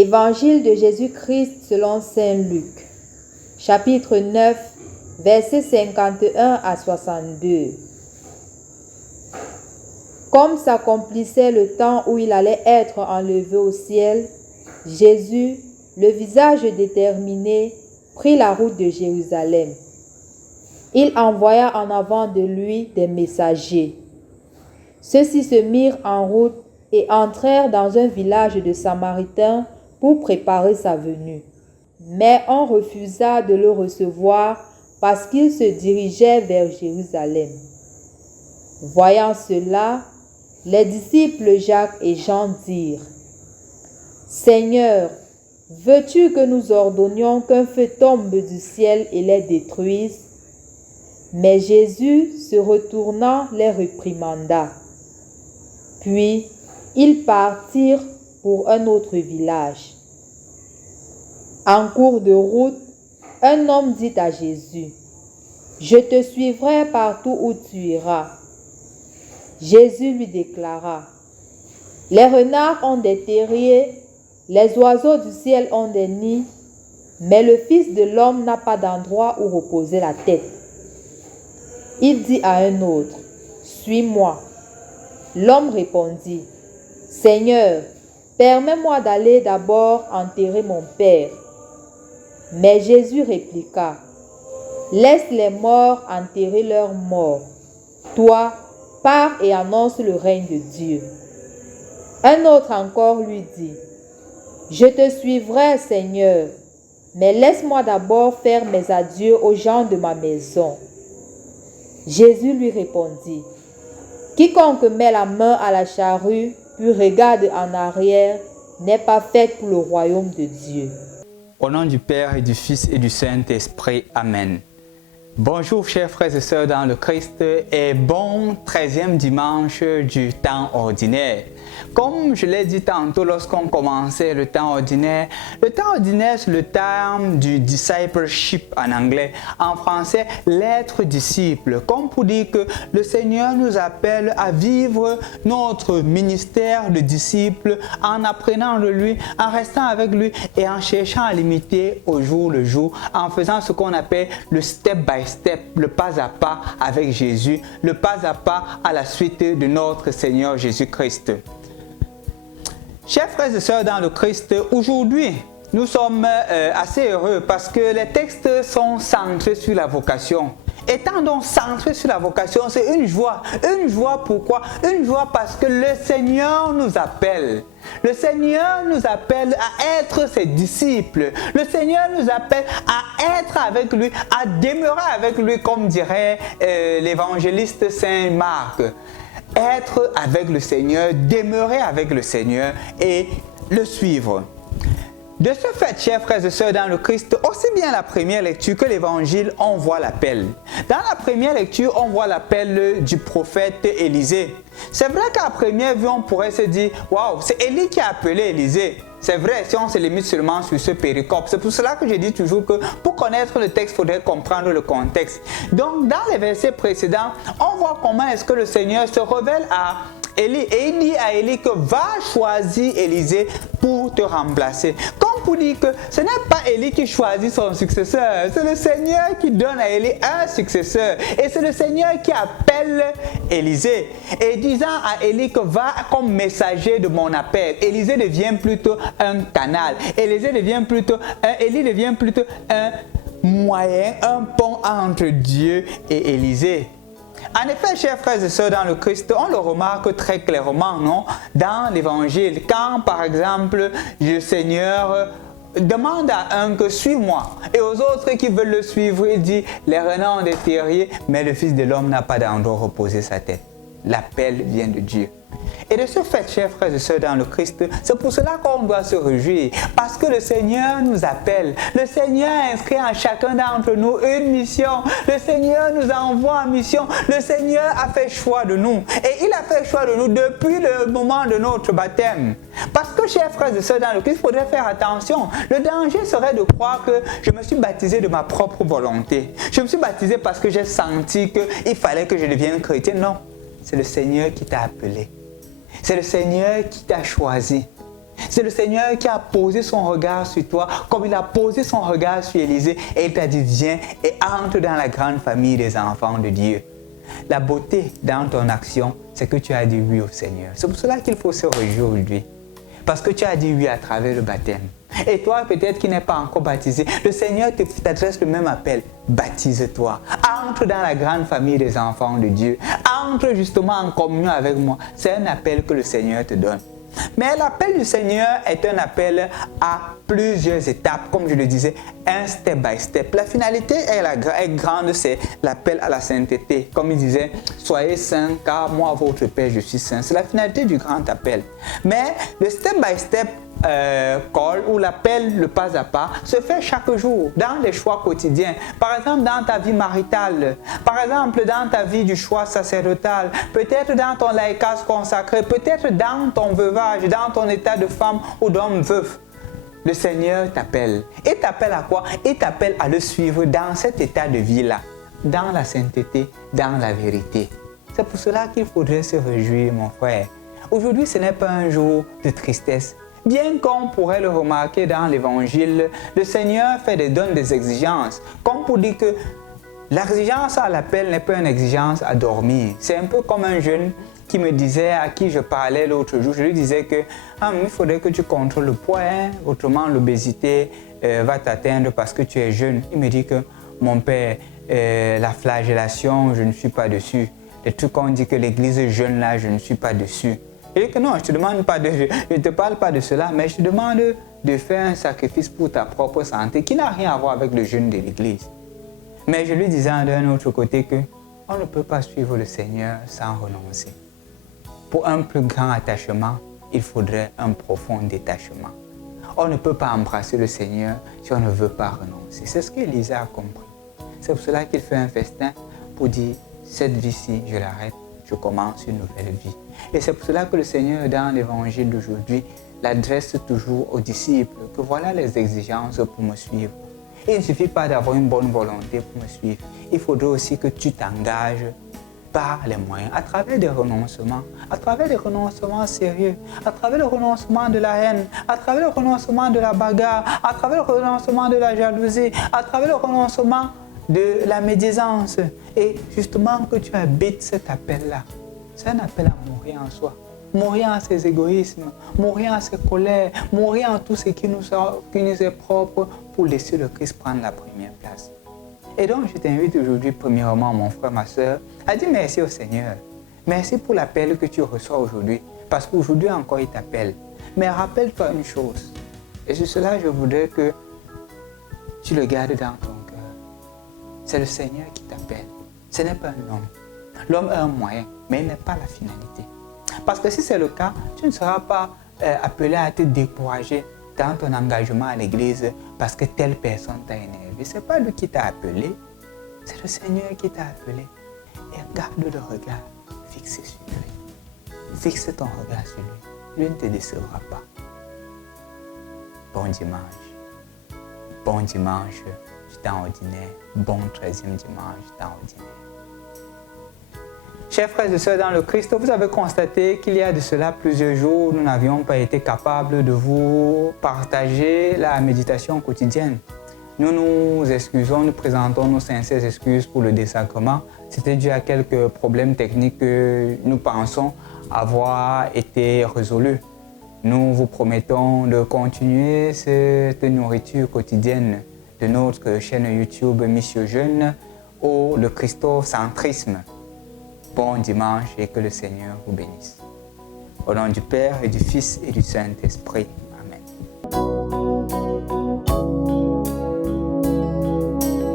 Évangile de Jésus-Christ selon saint Luc, chapitre 9, versets 51 à 62. Comme s'accomplissait le temps où il allait être enlevé au ciel, Jésus, le visage déterminé, prit la route de Jérusalem. Il envoya en avant de lui des messagers. Ceux-ci se mirent en route et entrèrent dans un village de Samaritains pour préparer sa venue. Mais on refusa de le recevoir parce qu'il se dirigeait vers Jérusalem. Voyant cela, les disciples Jacques et Jean dirent : « Seigneur, veux-tu que nous ordonnions qu'un feu tombe du ciel et les détruise ? » Mais Jésus, se retournant, les réprimanda. Puis, ils partirent pour un autre village. En cours de route, un homme dit à Jésus : « Je te suivrai partout où tu iras. » Jésus lui déclara : « Les renards ont des terriers, les oiseaux du ciel ont des nids, mais le Fils de l'homme n'a pas d'endroit où reposer la tête. » Il dit à un autre : « Suis-moi. » L'homme répondit : « Seigneur, permets-moi d'aller d'abord enterrer mon Père. » Mais Jésus répliqua : « Laisse les morts enterrer leurs morts. Toi, pars et annonce le règne de Dieu. » Un autre encore lui dit : « Je te suivrai, Seigneur, mais laisse-moi d'abord faire mes adieux aux gens de ma maison. » Jésus lui répondit : « Quiconque met la main à la charrue, puis regarde en arrière, n'est pas fait pour le royaume de Dieu. » Au nom du Père et du Fils et du Saint-Esprit. Amen. Bonjour chers frères et sœurs dans le Christ et bon 13e dimanche du temps ordinaire. Comme je l'ai dit tantôt lorsqu'on commençait le temps ordinaire c'est le terme du discipleship en anglais. En français, l'être disciple. Comme pour dire que le Seigneur nous appelle à vivre notre ministère de disciple en apprenant de lui, en restant avec lui et en cherchant à l'imiter au jour le jour, en faisant ce qu'on appelle le step by step, le pas à pas avec Jésus, le pas à pas à la suite de notre Seigneur Jésus-Christ. Chers frères et sœurs dans le Christ, aujourd'hui, nous sommes assez heureux parce que les textes sont centrés sur la vocation. Étant donc centrés sur la vocation, c'est une joie. Une joie pourquoi? Une joie parce que le Seigneur nous appelle. Le Seigneur nous appelle à être ses disciples. Le Seigneur nous appelle à être avec lui, à demeurer avec lui, comme dirait l'évangéliste Saint Marc. Être avec le Seigneur, demeurer avec le Seigneur et le suivre. De ce fait, chers frères et sœurs dans le Christ, aussi bien la première lecture que l'évangile, on voit l'appel. Dans la première lecture, on voit l'appel du prophète Élisée. C'est vrai qu'à première vue, on pourrait se dire, waouh, c'est Élie qui a appelé Élisée. C'est vrai, si on se limite seulement sur ce péricope. C'est pour cela que je dis toujours que pour connaître le texte, il faudrait comprendre le contexte. Donc, dans les versets précédents, on voit comment est-ce que le Seigneur se révèle à Élie. Et il dit à Élie que va choisir Élisée pour te remplacer. Comme pour dire que ce n'est pas Élie qui choisit son successeur. C'est le Seigneur qui donne à Élie un successeur. Et c'est le Seigneur qui appelle Élisée. Et disant à Élie que va comme messager de mon appel. Élisée devient plutôt un canal. Élie devient plutôt un moyen, un pont entre Dieu et Élisée. En effet, chers frères et sœurs dans le Christ, on le remarque très clairement, non? Dans l'évangile, quand par exemple le Seigneur demande à un que suis-moi et aux autres qui veulent le suivre, il dit les renards ont des terriers, mais le Fils de l'homme n'a pas d'endroit où reposer sa tête. L'appel vient de Dieu. Et de ce fait, chers frères et sœurs dans le Christ, c'est pour cela qu'on doit se réjouir. Parce que le Seigneur nous appelle. Le Seigneur inscrit en chacun d'entre nous une mission. Le Seigneur nous envoie en mission. Le Seigneur a fait choix de nous. Et il a fait choix de nous depuis le moment de notre baptême. Parce que, chers frères et sœurs dans le Christ, il faudrait faire attention. Le danger serait de croire que je me suis baptisé de ma propre volonté. Je me suis baptisé parce que j'ai senti qu'il fallait que je devienne chrétien. Non, c'est le Seigneur qui t'a appelé. C'est le Seigneur qui t'a choisi. C'est le Seigneur qui a posé son regard sur toi, comme il a posé son regard sur Élisée, et il t'a dit, viens et entre dans la grande famille des enfants de Dieu. La beauté dans ton action, c'est que tu as dit oui au Seigneur. C'est pour cela qu'il faut se réjouir aujourd'hui. Parce que tu as dit oui à travers le baptême. Et toi, peut-être qui n'es pas encore baptisé, le Seigneur t'adresse le même appel. Baptise-toi. Entre dans la grande famille des enfants de Dieu. Entre justement en communion avec moi. C'est un appel que le Seigneur te donne. Mais l'appel du Seigneur est un appel à plusieurs étapes, comme je le disais, un step by step. La finalité est grande, c'est l'appel à la sainteté. Comme il disait, soyez saints car moi, votre Père, je suis saint. C'est la finalité du grand appel. Mais le step by step call ou l'appel le pas à pas se fait chaque jour dans les choix quotidiens. Par exemple, dans ta vie maritale, par exemple, dans ta vie du choix sacerdotal, peut-être dans ton laïcas consacré, peut-être dans ton veuvage, dans ton état de femme ou d'homme veuf. Le Seigneur t'appelle. Et t'appelle à quoi? Il t'appelle à le suivre dans cet état de vie-là, dans la sainteté, dans la vérité. C'est pour cela qu'il faudrait se réjouir, mon frère. Aujourd'hui, ce n'est pas un jour de tristesse. Bien qu'on pourrait le remarquer dans l'Évangile, le Seigneur donne des exigences, comme pour dire que l'exigence à l'appel n'est pas une exigence à dormir. C'est un peu comme un jeune qui me disait, à qui je parlais l'autre jour, je lui disais que il faudrait que tu contrôles le poids, autrement l'obésité va t'atteindre parce que tu es jeune. Il me dit que mon père, la flagellation, je ne suis pas dessus. Les trucs qu'on dit que l'église est jeune là, je ne suis pas dessus. Je dis que non, je ne te parle pas de cela, mais je te demande de faire un sacrifice pour ta propre santé qui n'a rien à voir avec le jeûne de l'église. Mais je lui disais d'un autre côté qu'on ne peut pas suivre le Seigneur sans renoncer. Pour un plus grand attachement, il faudrait un profond détachement. On ne peut pas embrasser le Seigneur si on ne veut pas renoncer. C'est ce qu'Élisée a compris. C'est pour cela qu'il fait un festin pour dire, cette vie-ci, je l'arrête, je commence une nouvelle vie. Et c'est pour cela que le Seigneur, dans l'évangile d'aujourd'hui, l'adresse toujours aux disciples, que voilà les exigences pour me suivre. Il ne suffit pas d'avoir une bonne volonté pour me suivre. Il faudrait aussi que tu t'engages par les moyens, à travers des renoncements sérieux, à travers le renoncement de la haine, à travers le renoncement de la bagarre, à travers le renoncement de la jalousie, à travers le renoncement de la médisance. Et justement que tu habites cet appel-là. C'est un appel à mourir en soi. Mourir en ses égoïsmes, mourir en ses colères, mourir en tout ce qui nous est propre pour laisser le Christ prendre la première place. Et donc, je t'invite aujourd'hui, premièrement, mon frère, ma soeur, à dire merci au Seigneur. Merci pour l'appel que tu reçois aujourd'hui. Parce qu'aujourd'hui encore, il t'appelle. Mais rappelle-toi une chose. Et sur cela, je voudrais que tu le gardes dans ton cœur. C'est le Seigneur qui t'appelle. Ce n'est pas un homme. L'homme a un moyen, mais il n'est pas la finalité. Parce que si c'est le cas, tu ne seras pas appelé à te décourager dans ton engagement à l'église parce que telle personne t'a énervé. Ce n'est pas lui qui t'a appelé, c'est le Seigneur qui t'a appelé. Et garde le regard fixé sur lui. Fixe ton regard sur lui. Lui ne te décevra pas. Bon dimanche. Bon dimanche du temps ordinaire. Bon 13e dimanche du temps ordinaire. Chers frères et sœurs dans le Christ, vous avez constaté qu'il y a de cela plusieurs jours, nous n'avions pas été capables de vous partager la méditation quotidienne. Nous nous excusons, nous présentons nos sincères excuses pour le désacrement. C'était dû à quelques problèmes techniques que nous pensons avoir été résolus. Nous vous promettons de continuer cette nourriture quotidienne de notre chaîne YouTube Mission Jeune ou le Christocentrisme. Bon dimanche et que le Seigneur vous bénisse. Au nom du Père et du Fils et du Saint-Esprit.